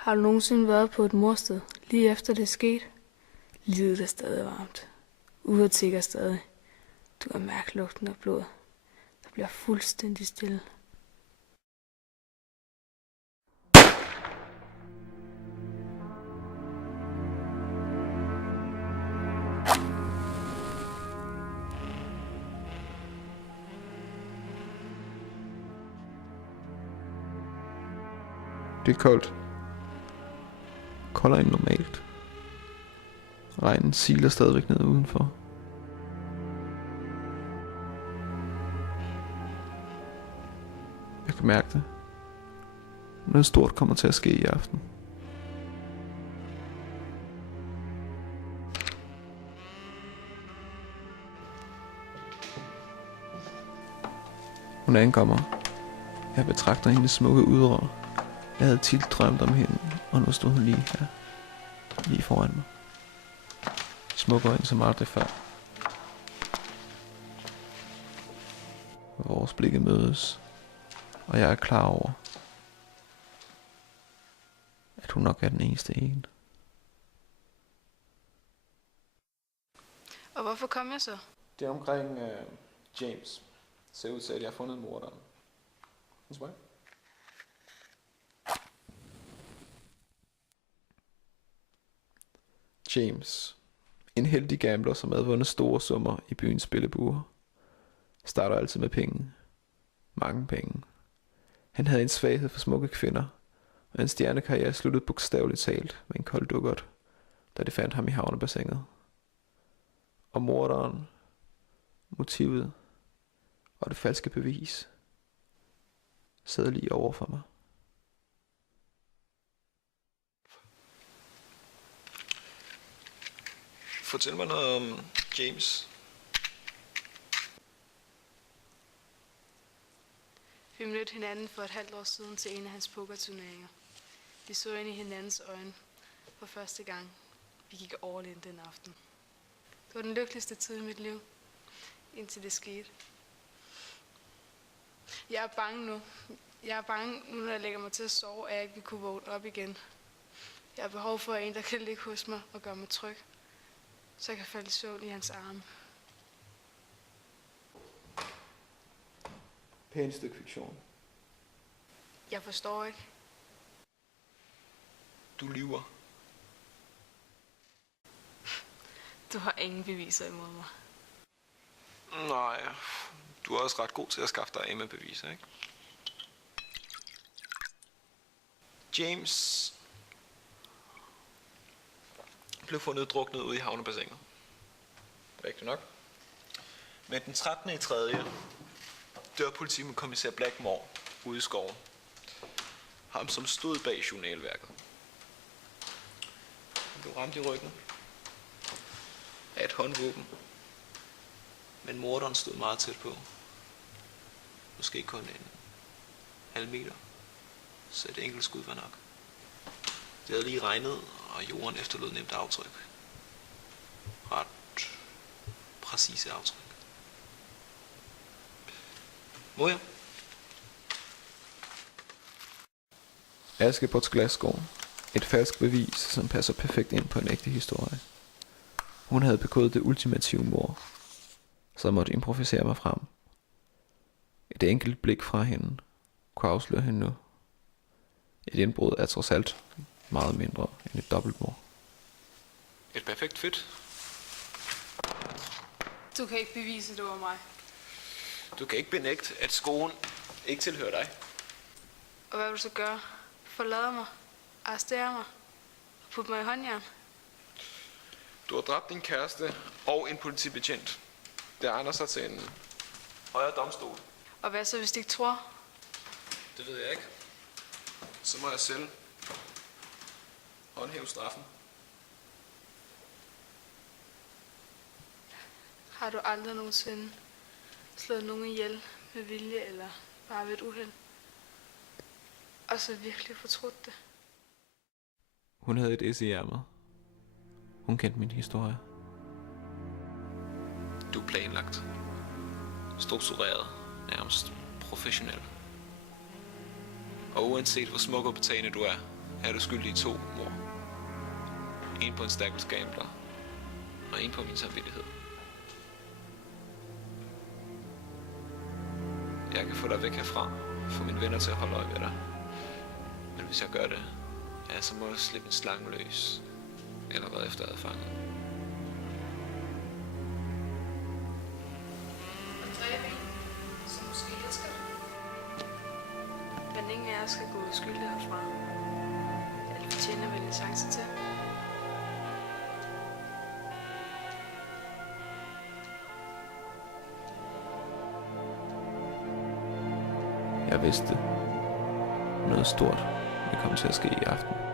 Har du nogensinde været på et mordsted, lige efter det er sket? Livet er stadig varmt. Uret tikker stadig. Du kan mærke lugten af blod. Der bliver fuldstændig stille. Det er koldt. Koldere end normalt. Regnen siler stadigvæk ned udenfor. Jeg kan mærke det. Noget stort kommer til at ske i aften. Hun ankommer. Jeg betragter hendes smukke udrår. Jeg havde tit drømt om hende, og nu stod hun lige her. Lige foran mig. Smukke øjne som aldrig før. Vores blikke mødes, og jeg er klar over, at hun nok er den eneste en. Og hvorfor kom jeg så? Det er omkring James. Ser ud til, at jeg har fundet morderen. Smag. James. En heldig gambler, som havde vundet store summer i byens spillebuer. Starter altid med penge. Mange penge. Han havde en svaghed for smukke kvinder, og hans stjernekarriere sluttede bogstaveligt talt med en kold dukkert, da det fandt ham i havnebassinet. Og morderen, motivet og det falske bevis sad lige over for mig. Fortæl mig noget om James. Vi mødte hinanden for et halvt år siden til en af hans pokerturneringer. Vi så ind i hinandens øjne for første gang. Vi gik all in den aften. Det var den lykkeligste tid i mit liv, indtil det skete. Jeg er bange nu. Jeg er bange nu, når jeg lægger mig til at sove, at jeg ikke vil kunne vågne op igen. Jeg har behov for en, der kan ligge hos mig og gøre mig tryg, så jeg kan falde i søvn i hans arme. Pænt stykke fiktion. Jeg forstår ikke. Du lyver. Du har ingen beviser imod mig. Nej, du er også ret god til at skaffe dig af med beviser, ikke? James blev fundet druknet ude i havnebassinet. Rigtigt nok. Men den 13. i 3. dør politikommissær Blackmore ude i skoven. Ham som stod bag journalværket. Han blev ramt i ryggen af et håndvåben. Men morderen stod meget tæt på. Måske kun en halv meter. Så et enkelt skud var nok. Det havde lige regnet, og jorden efterlod nemt aftryk. Ret præcise aftryk. Må jeg? Askepotts glasskår. Et falsk bevis, som passer perfekt ind på en ægte historie. Hun havde begået det ultimative mord, så måtte improvisere mig frem. Et enkelt blik fra hende kunne afsløre hende nu. Et indbrud er trods alt meget mindre end et dobbeltmord. Et perfekt fit. Du kan ikke bevise, det var mig. Du kan ikke benægte, at skoen ikke tilhører dig. Og hvad vil du så gøre? Forlade mig? Arrestere mig? Og putte mig i håndjern? Du har dræbt din kæreste og en politibetjent. Det egner sig til en højere domstol. Og hvad så, hvis de ikke tror? Det ved jeg ikke. Så må jeg selv håndhæve straffen. Har du aldrig nogensinde slået nogen ihjel med vilje eller bare ved et uheld? Og så virkelig fortrudt det? Hun havde et esse i ærmet. Hun kendte min historie. Du er planlagt. Struktureret. Nærmest professionel. Og uanset hvor smuk og betagende du er, er du skyldig i 2 mord. En på en stakkels gambler, og en på min samvittighed. Jeg kan få dig væk herfra, få mine venner til at holde øje med dig. Men hvis jeg gør det, ja, så må jeg slippe en slange løs, eller hvad efter jeg er fanget. Andrea, som måske elsker dig. Men ingen af os skal gå uskyldig herfra. Alle fortjener vel en chance til. Jeg vidste, noget stort ville komme til at ske i aften.